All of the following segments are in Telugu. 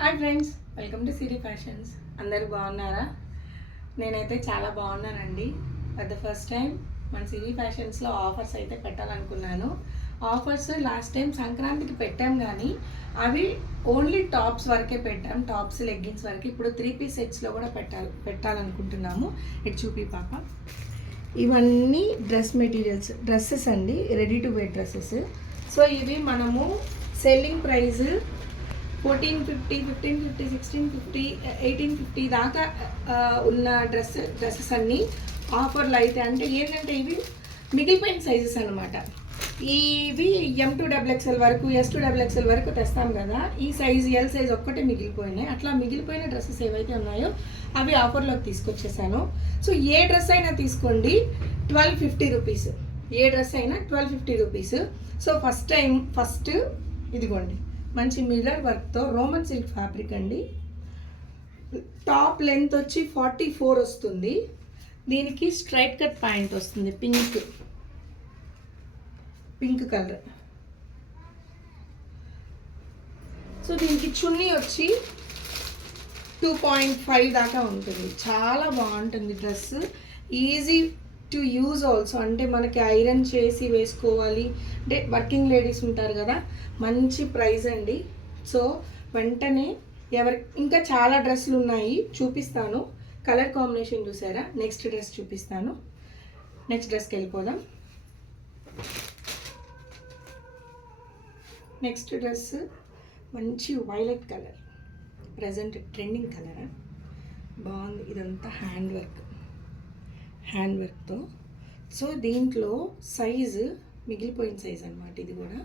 Hi friends, welcome to Siri fashions. అందరూ బాగున్నారా? నేనైతే చాలా బాగున్నానండి. ఫర్ ద ఫస్ట్ టైం మన సిరి ఫ్యాషన్స్లో ఆఫర్స్ అయితే పెట్టాలనుకున్నాను. ఆఫర్స్ లాస్ట్ టైం సంక్రాంతికి పెట్టాం, కానీ అవి ఓన్లీ టాప్స్ వరకే పెట్టాం, టాప్స్ లెగ్గిన్స్ వరకు. ఇప్పుడు 3 పీస్ సెట్స్లో కూడా పెట్టాలనుకుంటున్నాము. ఇటు చూపి పాప. ఇవన్నీ డ్రెస్ మెటీరియల్స్, డ్రెస్సెస్ అండి, ready to wear dresses. So ఇవి మనము సెల్లింగ్ ప్రైస్ 1450, 1550, 1650, 1850 దాకా ఉన్న డ్రెస్సెస్ అన్నీ ఆఫర్లు అయితే. అంటే ఏంటంటే ఇవి మిగిలిపోయిన సైజెస్ అనమాట. ఇవి M2XXL వరకు, S2XXL వరకు తెస్తాం కదా, ఈ సైజ్ ఎల్ సైజ్ ఒక్కటే మిగిలిపోయినాయి. అట్లా మిగిలిపోయిన డ్రెస్సెస్ ఏవైతే ఉన్నాయో అవి ఆఫర్లోకి తీసుకొచ్చేసాను. సో ఏ డ్రెస్ అయినా తీసుకోండి, 1250 రూపీస్. ఏ డ్రెస్ అయినా 1250 రూపీస్. సో ఫస్ట్ ఇదిగోండి, మంచి మిర్రర్ వర్క్తో రోమన్ సిల్క్ ఫ్యాబ్రిక్ అండి. టాప్ లెంత్ వచ్చి 44 వస్తుంది. దీనికి స్ట్రైట్ కట్ ప్యాంట్ వస్తుంది, పింక్ కలర్. సో దీనికి చున్నీ వచ్చి 2.5 దాకా ఉంటుంది. చాలా బాగుంటుంది dress, easy to use also. అంటే మనకి ఐరన్ చేసి వేసుకోవాలి అంటే వర్కింగ్ లేడీస్ ఉంటారు కదా, మంచి ప్రైస్ అండి. సో వెంటనే ఇంకా చాలా డ్రెస్సులు ఉన్నాయి, చూపిస్తాను. కలర్ కాంబినేషన్ చూసారా? నెక్స్ట్ డ్రెస్ చూపిస్తాను. నెక్స్ట్ డ్రెస్కి వెళ్ళిపోదాం. నెక్స్ట్ డ్రెస్ మంచి violet colour, present trending colour, బాగుంది. ఇదంతా హ్యాండ్ వర్క్తో. సో దీంట్లో సైజు మిగిలిపోయిన సైజ్ అనమాట ఇది కూడా.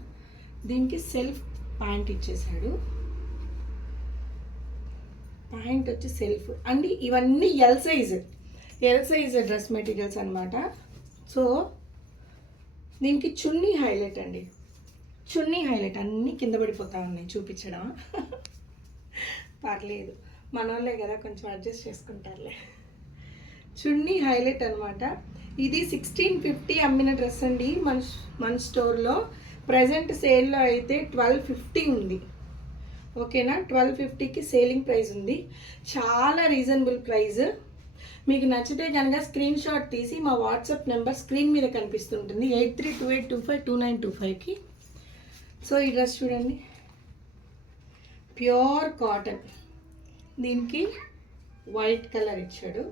దీనికి సెల్ఫ్ ప్యాంట్ ఇచ్చేసాడు. ప్యాంట్ వచ్చి సెల్ఫ్ అండి. ఇవన్నీ ఎల్ సైజ్ డ్రెస్ మెటీరియల్స్ అనమాట. సో దీనికి చున్నీ హైలైట్ అండి, అన్నీ కింద పడిపోతూ ఉన్నాయి చూపించడం. పర్లేదు, మన వాళ్ళే కదా, కొంచెం అడ్జస్ట్ చేసుకుంటారులే. చున్నీ హైలైట్ అనమాట. ఇది 1650 అమ్మిన డ్రెస్ అండి మన స్టోర్లో. ప్రజెంట్ సేల్లో అయితే 1250 ఉంది. ఓకేనా, 1250కి సేలింగ్ ప్రైస్ ఉంది. చాలా రీజనబుల్ ప్రైస్. మీకు నచ్చితే కనుక స్క్రీన్ షాట్ తీసి మా వాట్సాప్ నెంబర్ స్క్రీన్ మీద కనిపిస్తుంటుంది, 8328252925కి. సో ఈ డ్రెస్ చూడండి, ప్యూర్ కాటన్. దీనికి వైట్ కలర్ ఇచ్చాడు.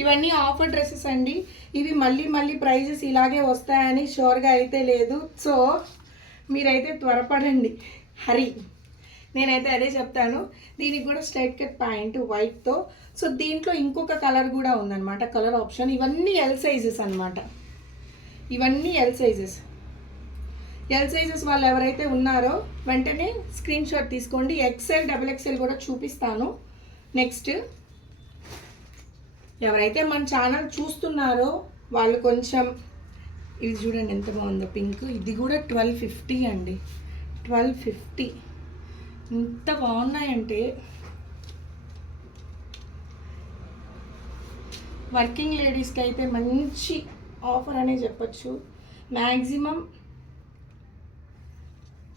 ఇవన్నీ ఆఫర్ డ్రెస్సెస్ అండి. ఇవి మళ్ళీ ప్రైజెస్ ఇలాగే వస్తాయని షూర్గా అయితే లేదు. సో మీరైతే త్వరపడండి, హరి. నేనైతే అదే చెప్తాను. దీనికి కూడా స్ట్రైట్ కట్ ప్యాంట్ వైట్తో. సో దీంట్లో ఇంకొక కలర్ కూడా ఉందన్నమాట, కలర్ ఆప్షన్. ఇవన్నీ ఎల్ సైజెస్ అనమాట. ఎల్ సైజెస్ వాళ్ళు ఎవరైతే ఉన్నారో వెంటనే స్క్రీన్ షాట్ తీసుకోండి. XL, XXL కూడా చూపిస్తాను. నెక్స్ట్ ఎవరైతే మన ఛానల్ చూస్తున్నారో వాళ్ళు కొంచెం ఇది చూడండి, ఎంత బాగుందో పింక్. ఇది కూడా 1250 అండి, 1250. ఎంత బాగున్నాయంటే వర్కింగ్ లేడీస్కి అయితే మంచి ఆఫర్ అనే చెప్పచ్చు. మ్యాక్సిమం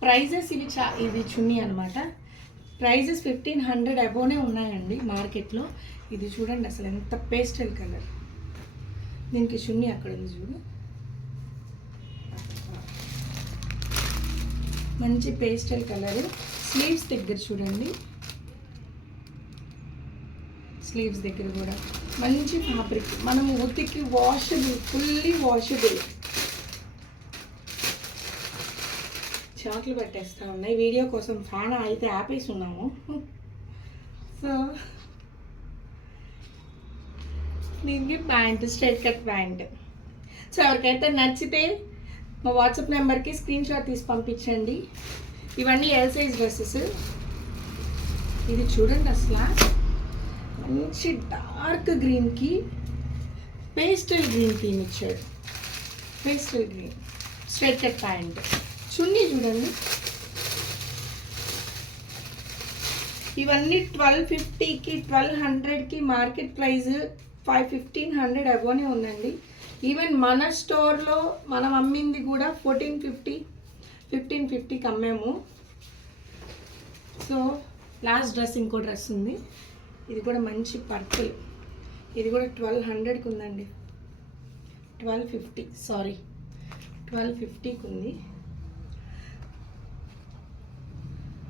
ప్రైజెస్ ఇది చున్నీ అనమాట. ప్రైజెస్ 1500 అబోనే ఉన్నాయండి మార్కెట్లో. ఇది చూడండి అసలు ఎంత పేస్టల్ కలర్. దీనికి చున్నీ అక్కడ ఉంది చూడు, మంచి పేస్టల్ కలర్. స్లీవ్స్ దగ్గర చూడండి, స్లీవ్స్ దగ్గర కూడా మంచి ఫ్యాబ్రిక్. మనము ఉతికి వాషబుల్, ఫుల్లీ వాషబుల్. చాట్లు పెట్టేస్తూ ఉన్నాయి. వీడియో కోసం ఫ్యాన్ అయితే ఆపేసి ఉన్నాము. సో దీనికి pant, straight cut pant. So ఎవరికైతే నచ్చితే మా వాట్సాప్ నెంబర్కి స్క్రీన్ షాట్ తీసి పంపించండి. ఇవన్నీ ఎల్ సైజ్ డ్రెస్సెస్. ఇది చూడండి అసలు మంచి డార్క్ గ్రీన్కి పేస్టల్ గ్రీన్ థీమ్ ఇచ్చాడు. Pastel green, straight cut pant. చున్నీ చూడండి. ఇవన్నీ 1250కి, 1200కి మార్కెట్ ప్రైస్ 1500 అబోనే ఉందండి. ఈవెన్ మన స్టోర్లో మనం అమ్మింది కూడా 1450, 1550కి అమ్మాము. సో లాస్ట్ డ్రెస్ ఇంకో డ్రెస్ ఉంది, ఇది కూడా మంచి పర్పుల్, ఇది కూడా 1200కి ఉందండి. 1250కి ఉంది.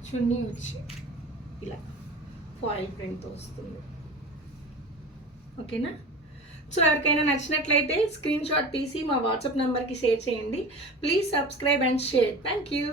చున్నీ వచ్చి ఇలా ఫాయిల్ ప్రింట్తో వస్తుంది. ఓకేనా? సో ఎవరికైనా నచ్చినట్లయితే స్క్రీన్ షాట్ తీసి మా వాట్సాప్ నెంబర్కి షేర్ చేయండి. Please subscribe and share. Thank you.